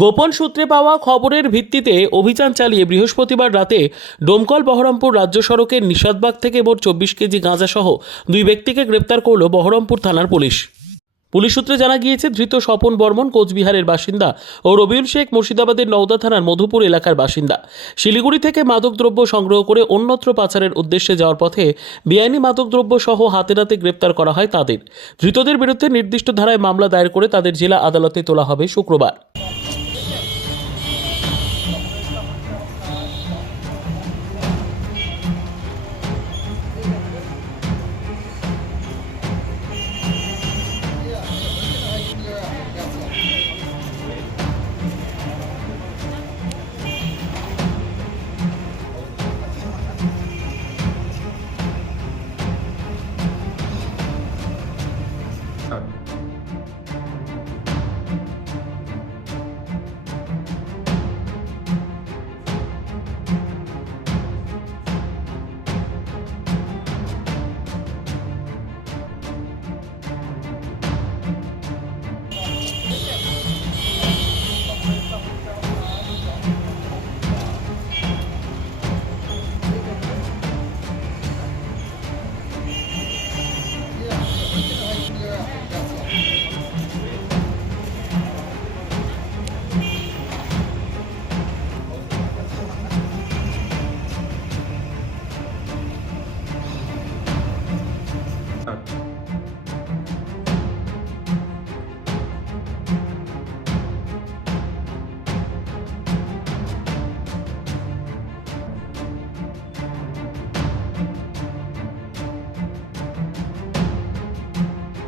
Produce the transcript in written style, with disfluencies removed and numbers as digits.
গোপন সূত্রে পাওয়া খবরের ভিত্তিতে অভিযান চালিয়ে বৃহস্পতিবার রাতে ডোমকল বহরমপুর রাজ্য সড়কের নিষাদবাগ থেকে মোট 24 কেজি গাঁজা সহ দুই ব্যক্তিকে গ্রেপ্তার করল বহরমপুর থানার পুলিশ। পুলিশ সূত্রে জানা গিয়েছে, ধৃত স্বপন বর্মন কোচবিহারের বাসিন্দা ও রবিউল শেখ মুর্শিদাবাদের নওদা থানার মধুপুর এলাকার বাসিন্দা। শিলিগুড়ি থেকে মাদকদ্রব্য সংগ্রহ করে অন্যত্র পাচারের উদ্দেশ্যে যাওয়ার পথে বেআইনি মাদকদ্রব্য সহ হাতে নাতে গ্রেপ্তার করা হয় তাদের। ধৃতদের বিরুদ্ধে নির্দিষ্ট ধারায় মামলা দায়ের করে তাদের জেলা আদালতে তোলা হবে শুক্রবার।